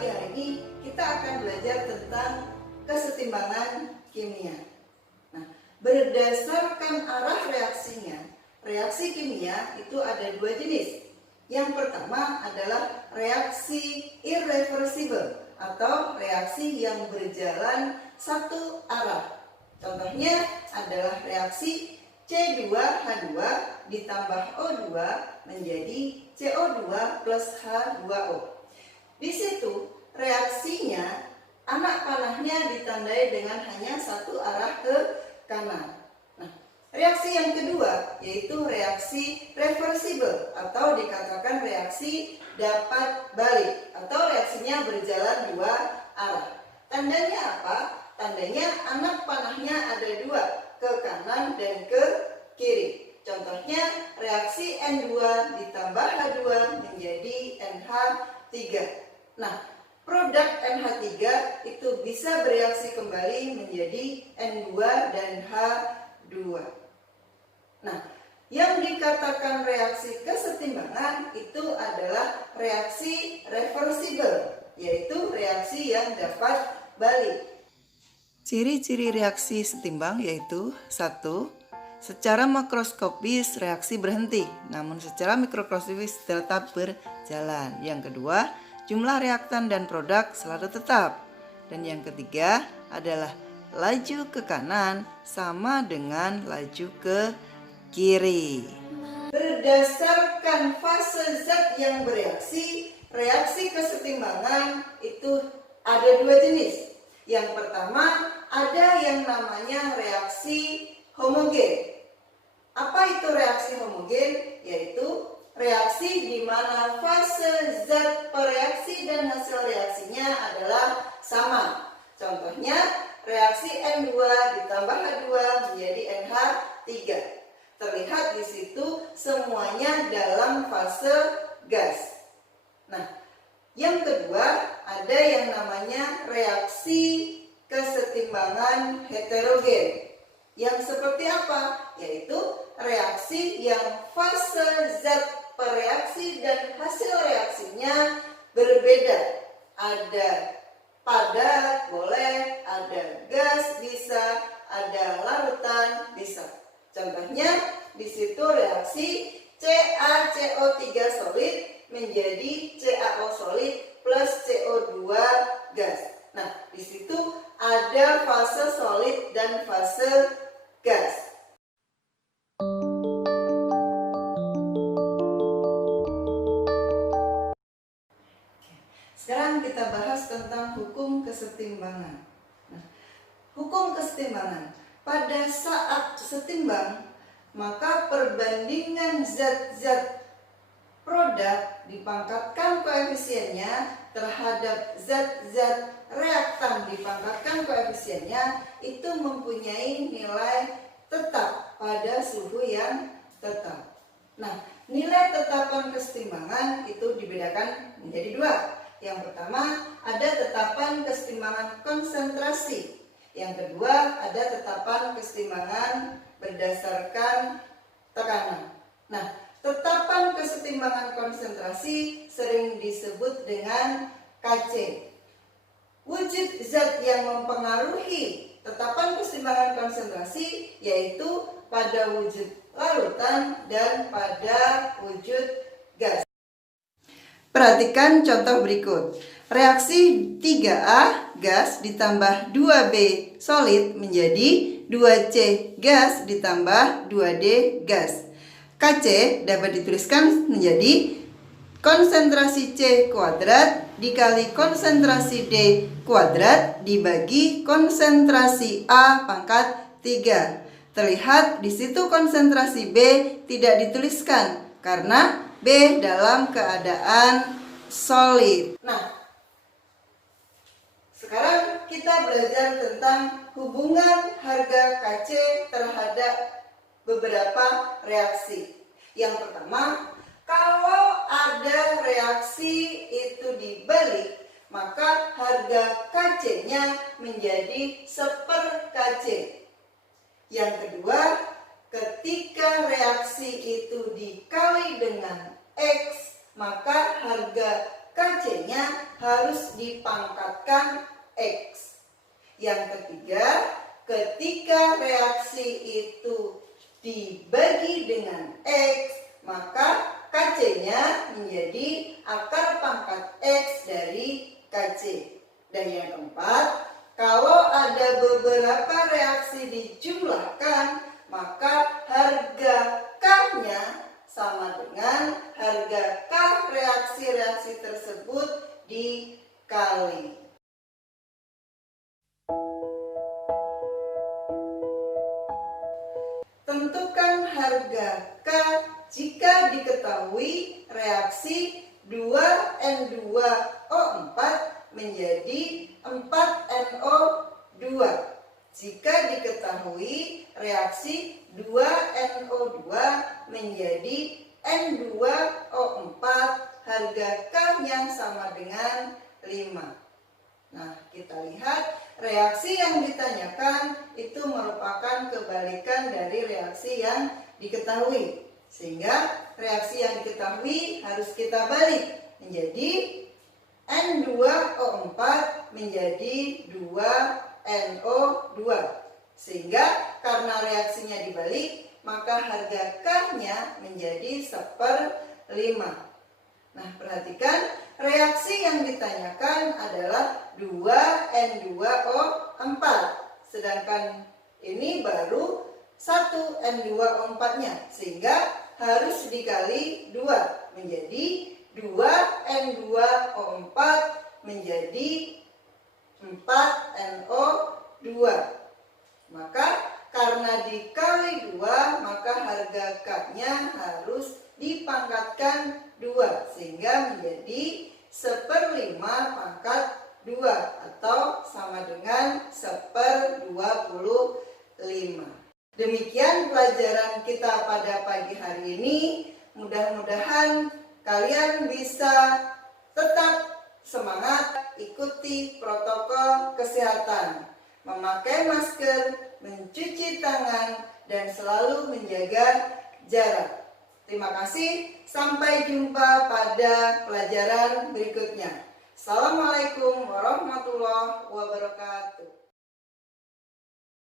pagi hari ini kita akan belajar tentang kesetimbangan kimia. Nah, berdasarkan arah reaksinya, reaksi kimia itu ada dua jenis. Yang pertama adalah reaksi irreversible atau reaksi yang berjalan satu arah. Contohnya adalah reaksi C2H2 ditambah O2 menjadi CO2 plus H2O. Di situ reaksinya anak panahnya ditandai dengan hanya satu arah ke kanan. Nah, reaksi yang kedua yaitu reaksi reversible atau dikatakan reaksi dapat balik atau reaksinya berjalan dua arah. Tandanya apa? Tandanya anak panahnya ada dua, ke kanan dan ke kiri. Contohnya reaksi N2 ditambah H2 menjadi NH3. Nah, produk NH3 itu bisa bereaksi kembali menjadi N2 dan H2. Nah, yang dikatakan reaksi kesetimbangan itu adalah reaksi reversible, yaitu reaksi yang dapat balik. Ciri-ciri reaksi setimbang yaitu 1. Secara makroskopis reaksi berhenti, namun secara mikroskopis tetap berjalan. Yang kedua, jumlah reaktan dan produk selalu tetap. Dan yang ketiga adalah laju ke kanan sama dengan laju ke kiri. Berdasarkan fase zat yang bereaksi, reaksi kesetimbangan itu ada dua jenis. Yang pertama ada yang namanya reaksi homogen. Apa itu reaksi homogen? Yaitu reaksi di mana fase zat pereaksi dan hasil reaksinya adalah sama. Contohnya reaksi N2 ditambah H2 menjadi NH3. Terlihat di situ semuanya dalam fase gas. Nah, yang kedua ada yang namanya reaksi kesetimbangan heterogen. Yang seperti apa? Yaitu reaksi yang fase zat pereaksi dan hasil reaksinya berbeda. Ada padat boleh, ada gas bisa, ada larutan bisa. Contohnya di situ reaksi CaCO3 solid menjadi CaO solid plus CO2 gas. Nah, di situ ada fase solid dan fase gas. Sekarang kita bahas tentang hukum kesetimbangan. Nah, hukum kesetimbangan pada saat setimbang, maka perbandingan zat-zat produk dipangkatkan koefisiennya terhadap zat-zat reaktan dipangkatkan koefisiennya itu mempunyai nilai tetap pada suhu yang tetap. Nah, nilai tetapan kesetimbangan itu dibedakan menjadi dua. Yang pertama ada tetapan kesetimbangan konsentrasi. Yang kedua ada tetapan kesetimbangan berdasarkan tekanan. Nah, tetapan kesetimbangan konsentrasi sering disebut dengan Kc. Wujud zat yang mempengaruhi tetapan kesetimbangan konsentrasi yaitu pada wujud larutan dan pada wujud gas. Perhatikan contoh berikut. Reaksi 3A gas ditambah 2B solid menjadi 2C gas ditambah 2D gas. Kc dapat dituliskan menjadi konsentrasi C kuadrat dikali konsentrasi D kuadrat dibagi konsentrasi A pangkat 3. Terlihat di situ konsentrasi B tidak dituliskan karena B dalam keadaan solid. Nah, sekarang kita belajar tentang hubungan harga Kc terhadap beberapa reaksi. Yang pertama, kalau ada reaksi itu dibalik, maka harga Kc-nya menjadi 1/Kc. Yang kedua, ketika reaksi itu dikali dengan X, maka harga KC-nya harus dipangkatkan X. Yang ketiga, ketika reaksi itu dibagi dengan X, maka KC-nya menjadi akar pangkat X dari KC. Dan yang keempat, kalau ada beberapa reaksi dijumlahkan, maka harga K-nya sama dengan harga K reaksi-reaksi tersebut dikali. Tentukan harga K jika diketahui reaksi 2N2O4 menjadi 4NO2. Jika diketahui reaksi 2NO2 menjadi N2O4, harga K-nya sama dengan 5. Nah, kita lihat reaksi yang ditanyakan itu merupakan kebalikan dari reaksi yang diketahui. Sehingga reaksi yang diketahui harus kita balik menjadi N2O4 menjadi 2NO2. Sehingga karena reaksinya dibalik, maka harga K-nya menjadi 1/5. Nah, perhatikan reaksi yang ditanyakan adalah 2N2O4. Sedangkan ini baru 1 N2O4-nya. Sehingga harus dikali 2 menjadi 2N2O4 menjadi 4NO2. Maka karena dikali 2, maka harga K-nya harus dipangkatkan 2 sehingga menjadi 1/5 pangkat 2 atau sama dengan 1/25. Demikian pelajaran kita pada pagi hari ini. Mudah-mudahan kalian bisa tetap semangat ikuti protokol kesehatan, memakai masker, mencuci tangan, dan selalu menjaga jarak. Terima kasih, sampai jumpa pada pelajaran berikutnya. Assalamualaikum warahmatullahi wabarakatuh.